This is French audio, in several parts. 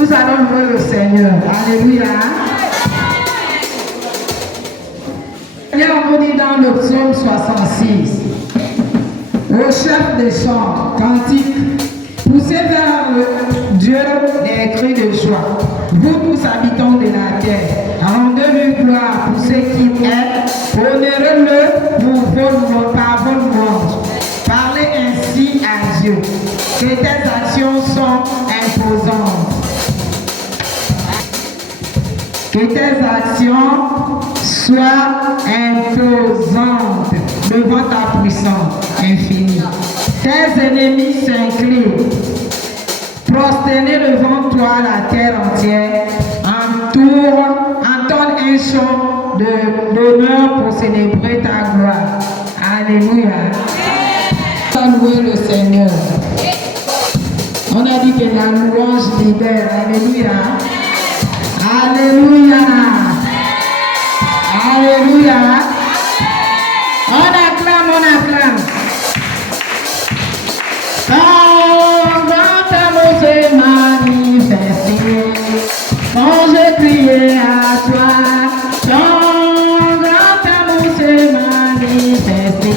Nous allons louer le Seigneur. Alléluia. Seigneur, on vous dit dans le psaume 66. Au chef des chants, cantique, poussez vers le Dieu des cris de joie. Vous tous habitants de la terre, rendez-lui gloire pour ce qu'il est, honorez-le par vos louanges. Parlez ainsi à Dieu, que tes actions sont imposantes. Que tes actions soient imposantes devant ta puissance infinie. Tes ennemis s'inclinent. Prosternés devant toi la terre entière, entonne un chant d'honneur pour célébrer ta gloire. Alléluia. On va louer le Seigneur. On a dit que la louange libère. Alléluia. Alléluia. Alléluia. On acclame, on acclame. Ton grand amour s'est manifesté. Quand j'ai crié à toi, ton grand amour s'est manifesté.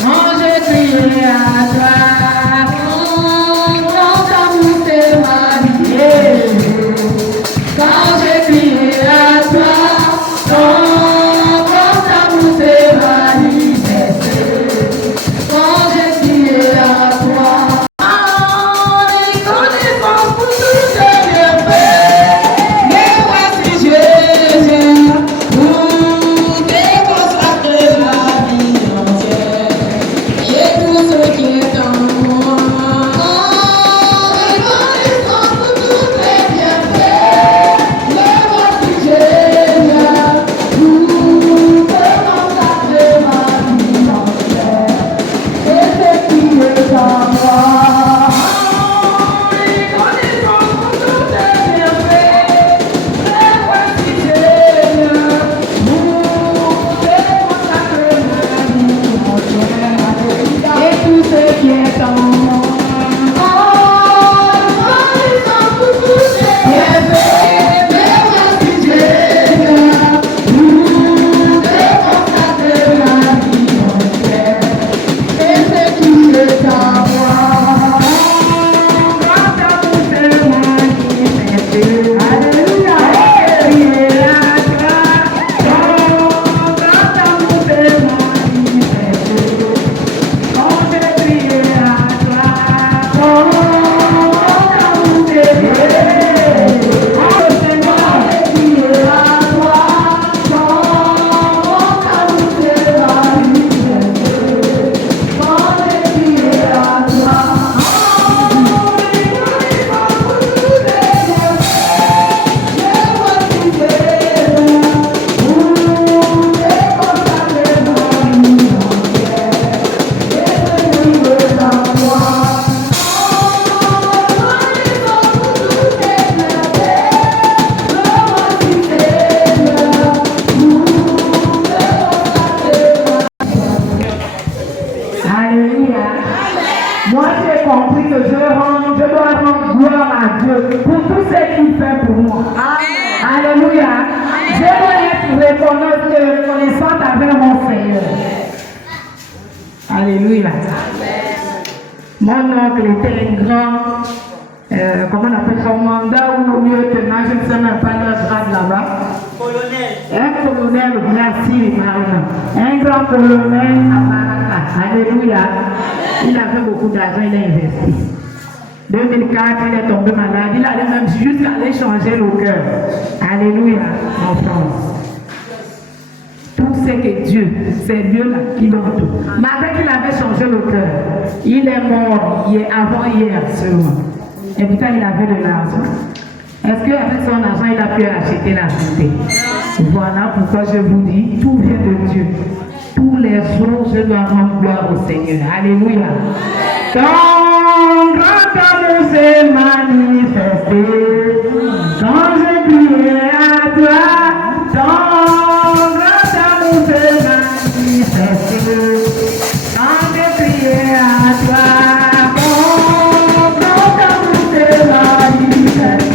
Quand j'ai crié à toi, ton grand amour s'est manifesté. Quand j'ai crié à toi, ton grand amour s'est manifesté. Quand j'ai crié à toi, en reconnaissance pour tous tes bienfaits, mais voici Jésus, pour te consacrer la vie entière, et tout ce qui est en moi. En reconnaissance pour tous tes bienfaits, mais voici Jésus, pour te consacrer ma vie entière. Et ce qui est en moi, en reconnaissance pour tous tes bienfaits, mais voici Jésus, pour te consacrer ma vie entière. Et tout ce qui est en moi, en reconnaissance pour tous tes bienfaits, mais voici Jésus, pour te consacrer ma vie entière. Et ce qui est en moi, grand amour s'est manifesté. Alléluia. Et à toi, ton grand amour s'est manifesté. Quand j'ai crié à toi, ton grand amour s'est manifesté. Quand j'ai crié à toi, ton grand amour s'est manifesté. Quand j'ai crié à toi, en reconnaissance pour tous tes bienfaits, mais voici Jésus, pour te consacrer ma vie entière. Et ce qui est en moi, en reconnaissance pour tous tes bienfaits, mais voici Jésus, pour te consacrer ma vie entière. Alléluia. Moi, j'ai compris que je dois rendre gloire à Dieu pour tout ce qu'il fait pour moi. Alléluia. Je dois être reconnaissante avec mon Seigneur. Alléluia. Mon oncle était un grand, comment on appelle ça, mandat ou lieutenant, je ne sais même pas leur grade là-bas. Un colonel, merci Marina. Un grand colonel à Baraka. Alléluia. Il avait beaucoup d'argent, il a investi. 2004, il est tombé malade. Il allait même jusqu'à aller changer le cœur. Alléluia, en France. Tout ce que Dieu, c'est Dieu là qui donne tout. Malgré qu'il avait changé le cœur, il est mort avant-hier seulement. Et pourtant, il avait de l'argent. Est-ce qu'avec son argent, il a pu acheter la santé? Voilà pourquoi je vous dis, tout vient de Dieu. Tous les jours, je dois rendre gloire au Seigneur. Alléluia. Ton grand amour s'est manifesté. Quand je criais à toi, ton grand amour s'est manifesté. Quand je criais à toi, ton grand amour s'est manifesté.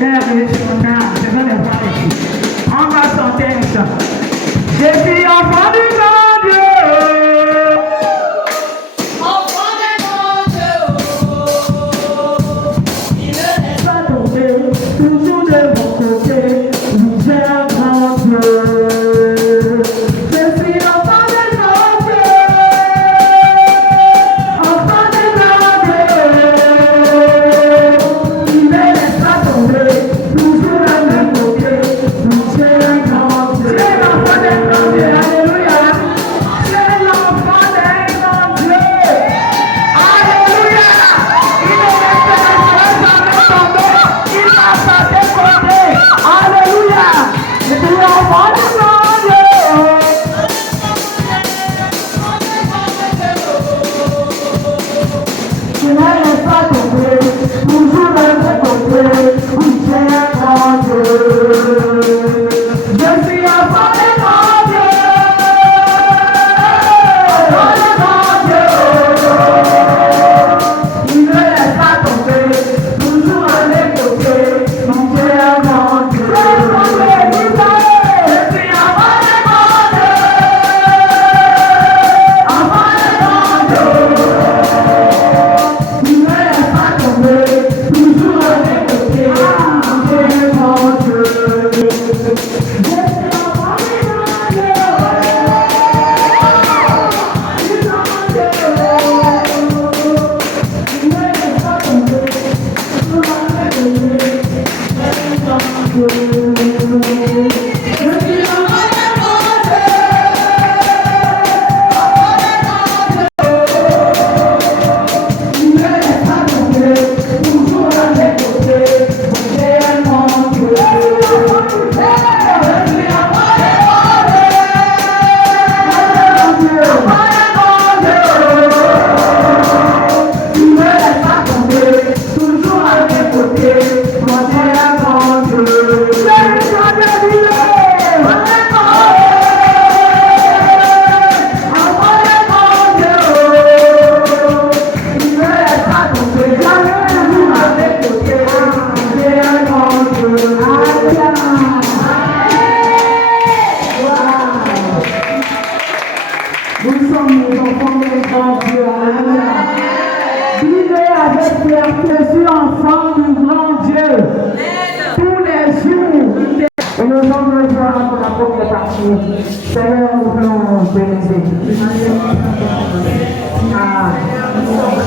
l'honneur et son âme. Je vais le voir ici. On va chanter un chant. Je suis enfant du grand Dieu. Enfant du grand Dieu. Il ne laisse Pas tomber, toujours de mon côté. J'ai un grand Dieu. Je suis enfant du grand Dieu. Enfant du grand Dieu. Il ne laisse pas tomber, toujours à mes côtés. J'ai un grand Dieu. C'est l'enfant du grand Dieu. Alléluia. C'est l'enfant du grand Dieu. Alléluia. Il ne laisse pas tomber. Il m'a pas décoté. Alléluia. Je suis l'enfant du grand Dieu. Tu ne laisses pas tomber, toujours à mes côtés, oui, j'ai un grand Dieu. Je suis enfant du grand Dieu, enfant du grand Dieu. Il ne laisse pas tomber, toujours à mes côtés, oui, j'ai un grand Dieu. Je suis enfant du grand Dieu, enfant du grand Dieu. Il ne laisse pas tomber, toujours à mes côtés, j'ai un grand Dieu. Je suis enfant du grand Dieu, du grand Dieu. Il ne laisse pas tomber, toujours à mes côtés, j'ai un grand Dieu. Je suis enfant du grand Dieu, il ne laisse pas tomber, toujours à mes côtés, j'ai un grand Dieu. Je suis enfant du grand Dieu, il ne laisse pas tomber, toujours à mes côtés, moi j'ai un grand Dieu. J'ai un grand Dieu, moi j'ai un grand Dieu. Il ne laisse pas tomber, toujours à mes côtés, j'ai un grand Dieu. Nous sommes les enfants du grand Dieu. Alléluia. Vivez avec fierté, je suis enfant du grand Dieu. Tous les jours. Et nous allons le voir pour la première partie. Seigneur, nous voulons bénir. Ah.